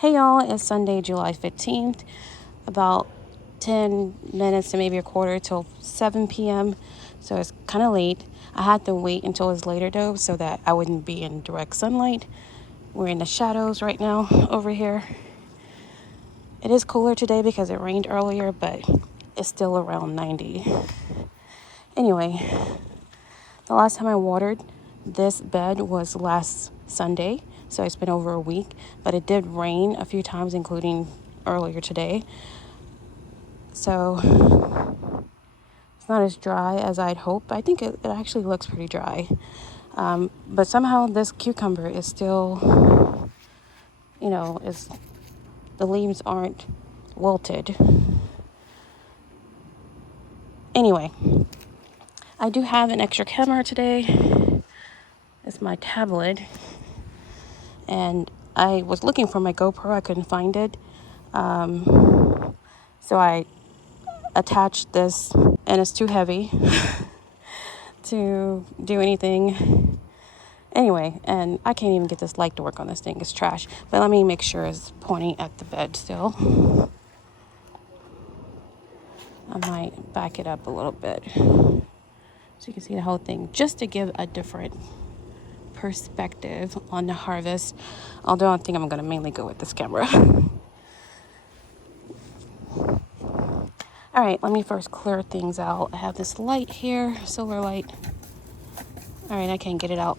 Hey y'all, it's Sunday, July 15th, about 10 minutes to maybe a quarter till 7 p.m. So it's kind of late. I had to wait until it was later though so that I wouldn't be in direct sunlight. We're in the shadows right now over here. It is cooler today because it rained earlier, but it's still around 90. Anyway, the last time I watered this bed was last Sunday, so it's been over a week, but it did rain a few times, including earlier today. So it's not as dry as I'd hope. I think it actually looks pretty dry. But somehow this cucumber is still, the leaves aren't wilted. Anyway, I do have an extra camera today. It's my tablet. And I was looking for my GoPro. I couldn't find it. So I attached this, and it's too heavy to do anything. Anyway, and I can't even get this light to work on this thing. It's trash. But let me make sure it's pointing at the bed still. I might back it up a little bit so you can see the whole thing, just to give a different perspective on the harvest. Although I think I'm going to mainly go with this camera. All right, let me first clear things out. I have this light here, solar light. All right, I can't get it out,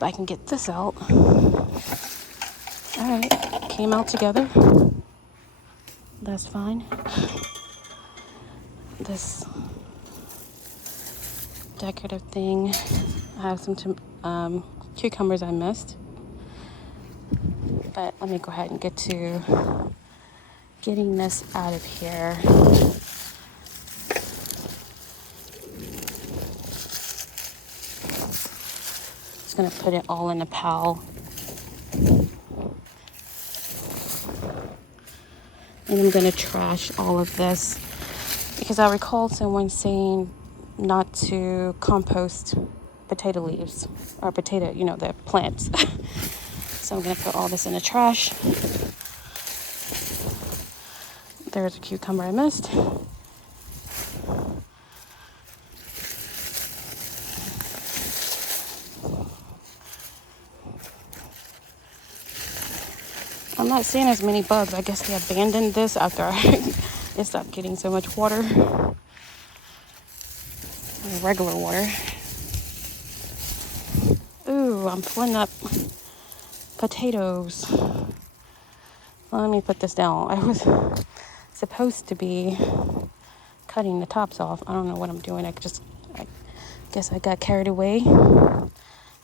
but I can get this out. All right, came out together. That's fine. This decorative thing, I have some cucumbers I missed. But let me go ahead and get to getting this out of here. Just gonna put it all in a pile. And I'm gonna trash all of this because I recall someone saying not to compost potato leaves or potato, the plants. So I'm gonna put all this in the trash. There's a cucumber I missed. I'm not seeing as many bugs. I guess they abandoned this after it stopped getting so much water. Regular water. Ooh, I'm pulling up potatoes. Well, let me put this down. I was supposed to be cutting the tops off. I don't know what I'm doing. I guess I got carried away. Oh,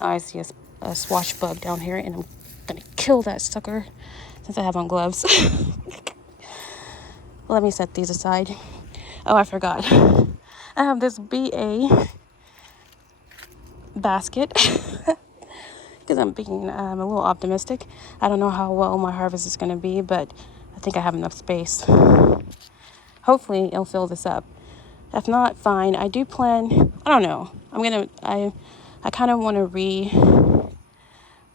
I see a swash bug down here, and I'm gonna kill that sucker since I have on gloves. Let me set these aside. Oh, I forgot. I have this BA basket because I'm being a little optimistic. I don't know how well my harvest is going to be, but I think I have enough space. Hopefully it'll fill this up. If not, fine. I do plan, I don't know. I kind of want to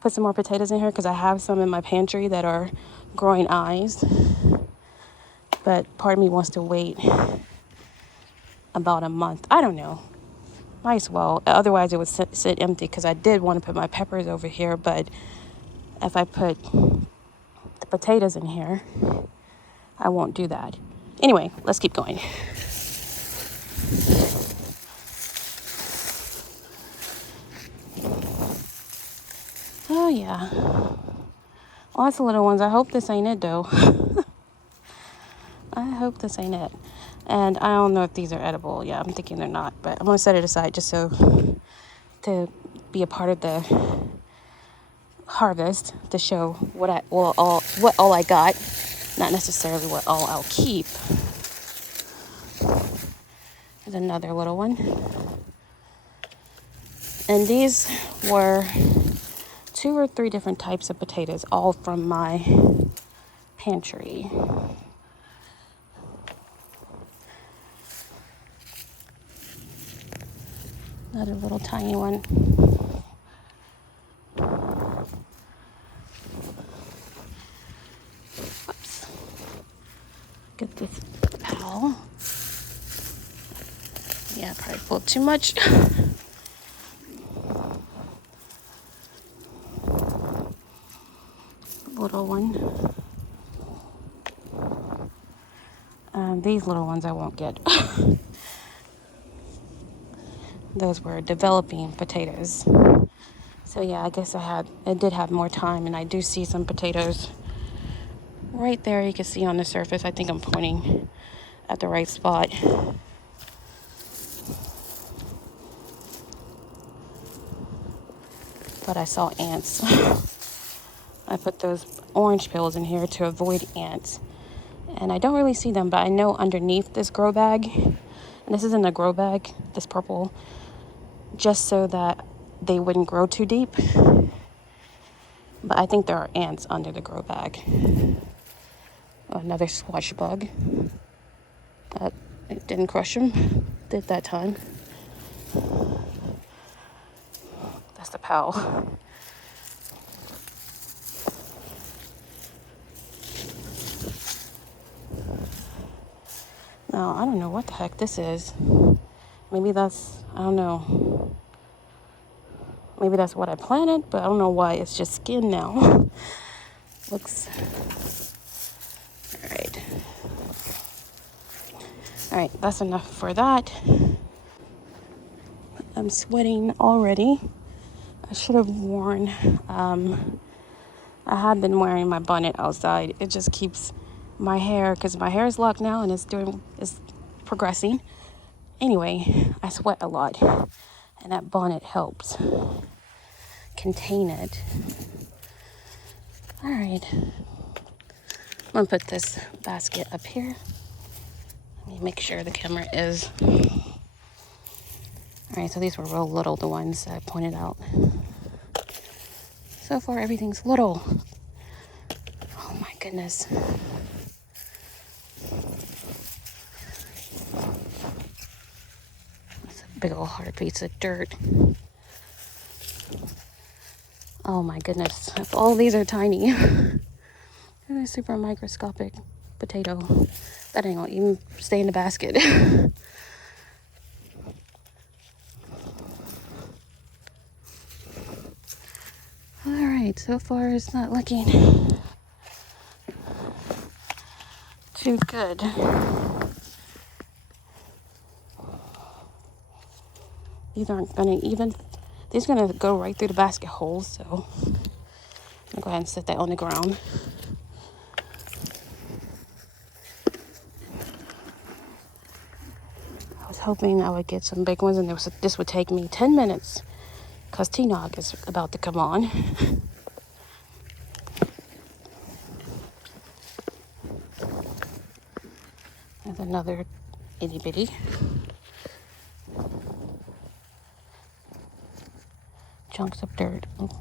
put some more potatoes in here because I have some in my pantry that are growing eyes. But part of me wants to wait about a month. I don't know. Might as well. Otherwise, it would sit empty because I did want to put my peppers over here. But if I put the potatoes in here, I won't do that. Anyway, let's keep going. Oh, yeah. Lots of little ones. I hope this ain't it, though. I hope this ain't it. And I don't know if these are edible. Yeah, I'm thinking they're not. But I'm going to set it aside just so to be a part of the harvest, to show what all I got. Not necessarily what all I'll keep. There's another little one. And these were 2 or 3 different types of potatoes, all from my pantry. Another little tiny one. Get this towel. Yeah, probably pulled too much. Little one. These little ones I won't get. Those were developing potatoes. So yeah, I guess I did have more time, and I do see some potatoes right there. You can see on the surface. I think I'm pointing at the right spot. But I saw ants. I put those orange pills in here to avoid ants. And I don't really see them, but I know underneath this grow bag, and this is in the grow bag, this purple, just so that they wouldn't grow too deep. But I think there are ants under the grow bag. Another squash bug. It didn't crush them. Did that time. That's the pal. Now, I don't know what the heck this is. Maybe that's, I don't know. Maybe that's what I planted, but I don't know why it's just skin now. Looks... Alright, that's enough for that. I'm sweating already. I should have worn... I have been wearing my bonnet outside. It just keeps my hair, because my hair is locked now and it's progressing. Anyway, I sweat a lot, and that bonnet helps contain it. All right, I'm gonna put this basket up here. Let me make sure the camera is. All right, so these were real little, the ones I pointed out. So far, everything's little. Oh my goodness. That's a big old hard piece of dirt. Oh my goodness, if all these are tiny. And a super microscopic potato. That ain't gonna even stay in the basket. Alright, so far it's not looking too good. These aren't gonna these are gonna go right through the basket holes, so I'm gonna go ahead and set that on the ground. I was hoping I would get some big ones, and this would take me 10 minutes because T-Nog is about to come on. There's another itty bitty. Chunks of dirt. I'm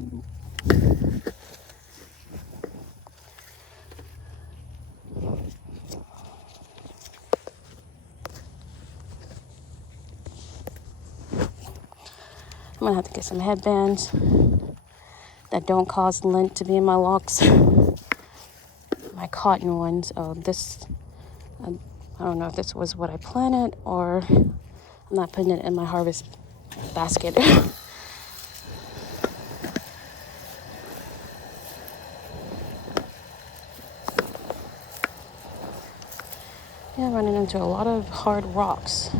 gonna have to get some headbands that don't cause lint to be in my locks. My cotton ones. Oh, this, I don't know if this was what I planted, or I'm not putting it in my harvest basket. Yeah, I'm running into a lot of hard rocks.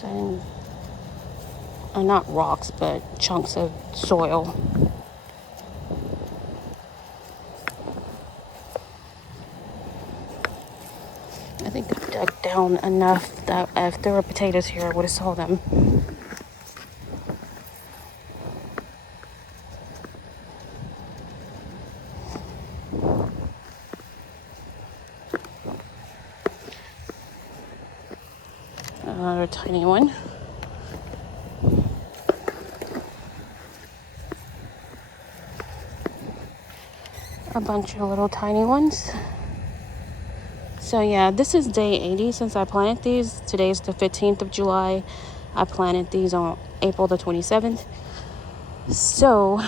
So not rocks, but chunks of soil. I think I dug down enough that if there were potatoes here, I would have saw them. Another tiny one. A bunch of little tiny ones. So yeah, this is day 80 since I planted these. Today is the 15th of July. I planted these on April the 27th. So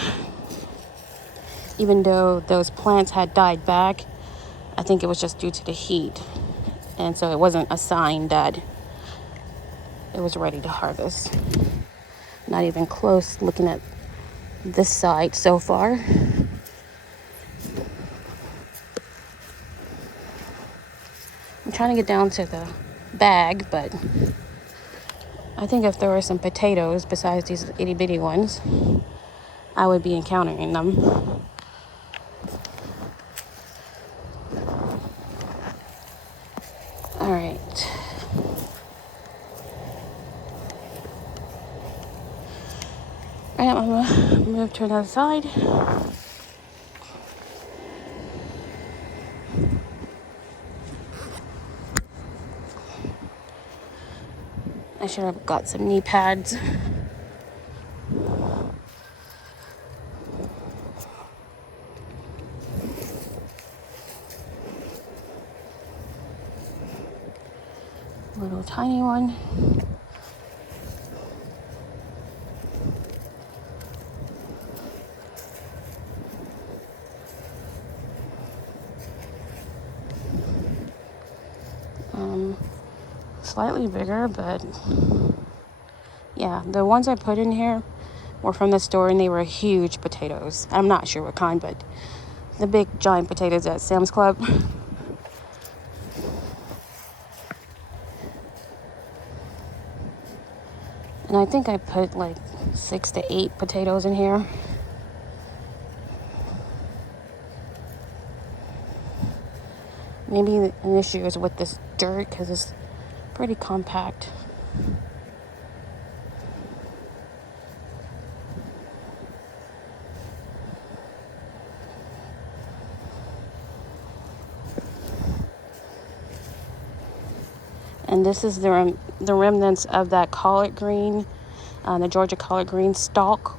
even though those plants had died back, I think it was just due to the heat. And so it wasn't a sign that it was ready to harvest. Not even close looking at this side so far. I'm trying to get down to the bag, but I think if there were some potatoes besides these itty bitty ones, I would be encountering them. All right. All right, I'm gonna move to another side. I should have got some knee pads. Little tiny one. Slightly bigger, but yeah, the ones I put in here were from the store and they were huge potatoes. I'm not sure what kind, but the big giant potatoes at Sam's Club. And I think I put like 6 to 8 potatoes in here. Maybe an issue is with this dirt because it's pretty compact. And this is the remnants of that collard green, the Georgia collard green stalk.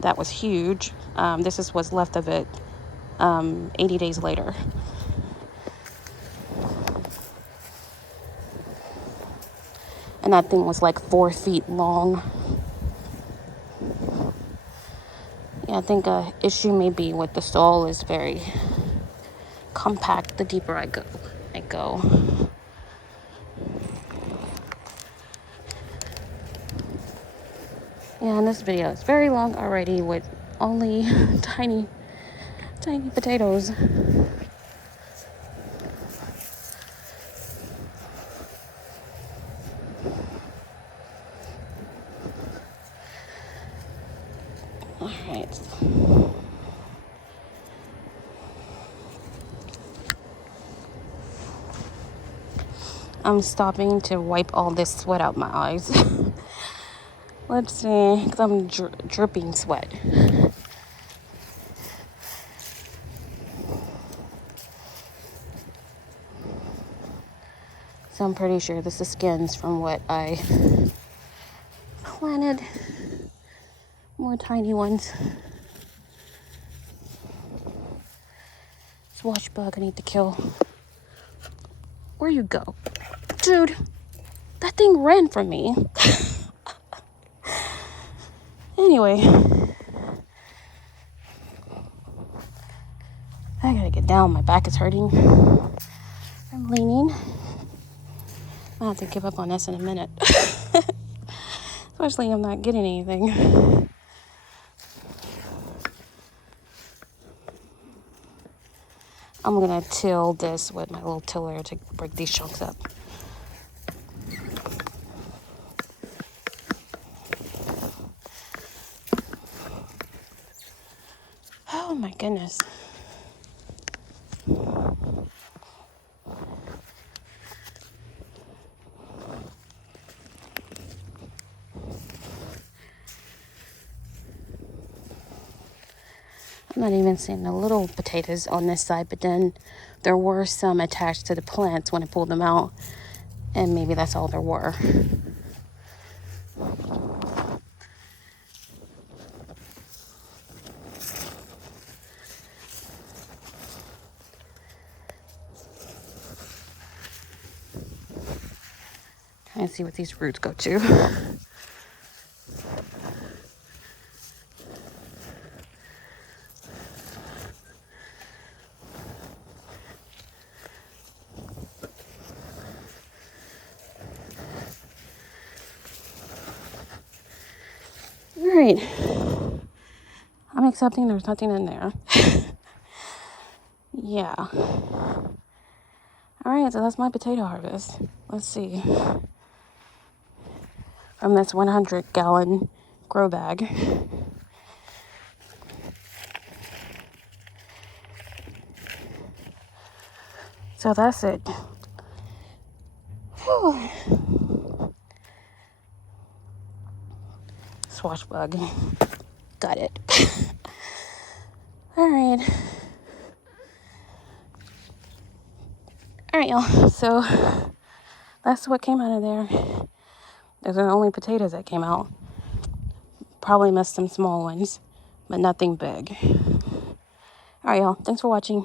That was huge. This is what's left of it 80 days later. And that thing was like 4 feet long. Yeah, I think an issue may be with the soil is very compact the deeper I go. Yeah, and this video is very long already with only tiny potatoes. All right. I'm stopping to wipe all this sweat out my eyes. Let's see, because I'm dripping sweat. So I'm pretty sure this is skins from what I planted. More tiny ones. Swash bug I need to kill. Where you go? Dude, that thing ran from me. Anyway. I gotta get down. My back is hurting. I'm leaning. I'll have to give up on this in a minute. Especially I'm not getting anything. I'm gonna till this with my little tiller to break these chunks up. Oh my goodness. I'm not even seeing the little potatoes on this side, but then there were some attached to the plants when I pulled them out, and maybe that's all there were. Trying to see what these roots go to. right. I'm accepting there's nothing in there. Yeah. All right, so that's my potato harvest. Let's see. From this 100-gallon grow bag. So that's it. Whew. Swash bug. Got it. All right. All right, y'all. So that's what came out of there. Those are the only potatoes that came out. Probably missed some small ones, but nothing big. All right, y'all. Thanks for watching.